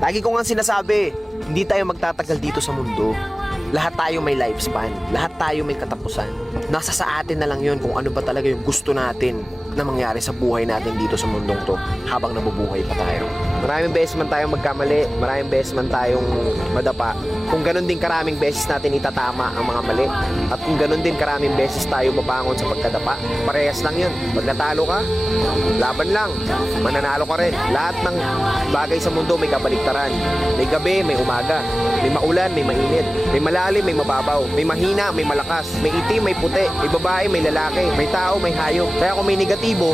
Lagi ko nga sinasabi, hindi tayo magtatagal dito sa mundo. Lahat tayo may lifespan, lahat tayo may katapusan. Nasa sa atin na lang yun kung ano ba talaga yung gusto natin na mangyari sa buhay natin dito sa mundong to habang nabubuhay pa tayo. Maraming beses man tayong magkamali, maraming beses man tayong madapa. Kung ganun din karaming beses natin itatama ang mga mali, at kung ganun din karaming beses tayo babangon sa pagkadapa, parehas lang yun. Pag natalo ka, laban lang, mananalo ka rin. Lahat ng bagay sa mundo may kabaliktaran. May gabi, may umaga. May maulan, may mainit. May malalim, may mababaw. May mahina, may malakas. May itim, may puti. May babae, may lalaki. May tao, may hayop. Kaya kung may negatibo,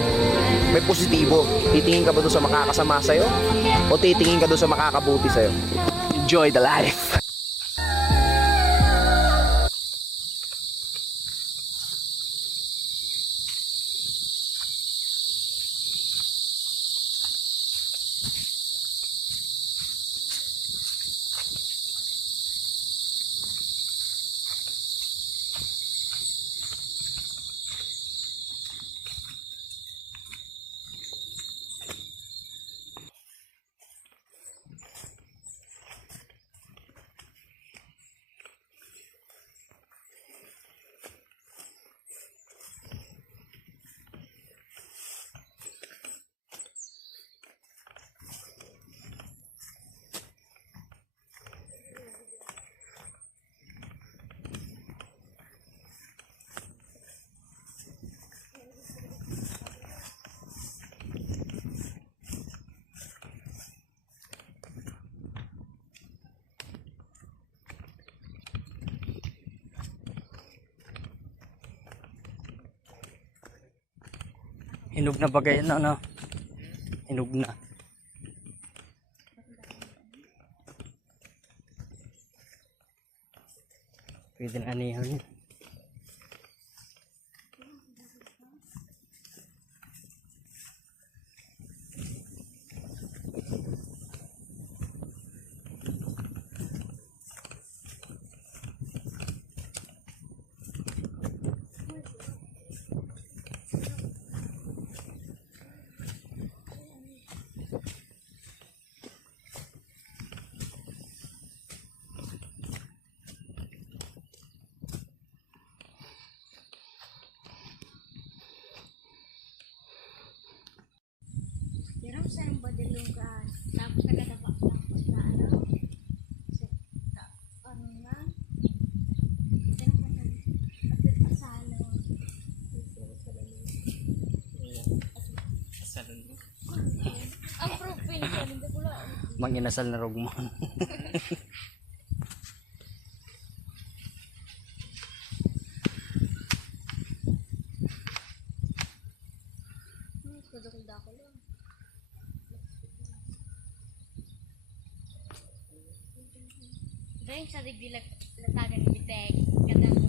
may positibo. Titingin ka ba doon sa makakasama sa'yo? O titingin ka doon sa makakabuti sa'yo? Enjoy the life! Hinog na ba kayo na, no? Hinog na. Pwede na anihan yun. Saan ba dilugan? Tapos nagadapak tapos na ano? Ano na? Asalo. Ang probinsya, hindi ko lang. Manginasal na rugman. Dako lang. Dahil sa digdilag latagan ni Biteg, kadang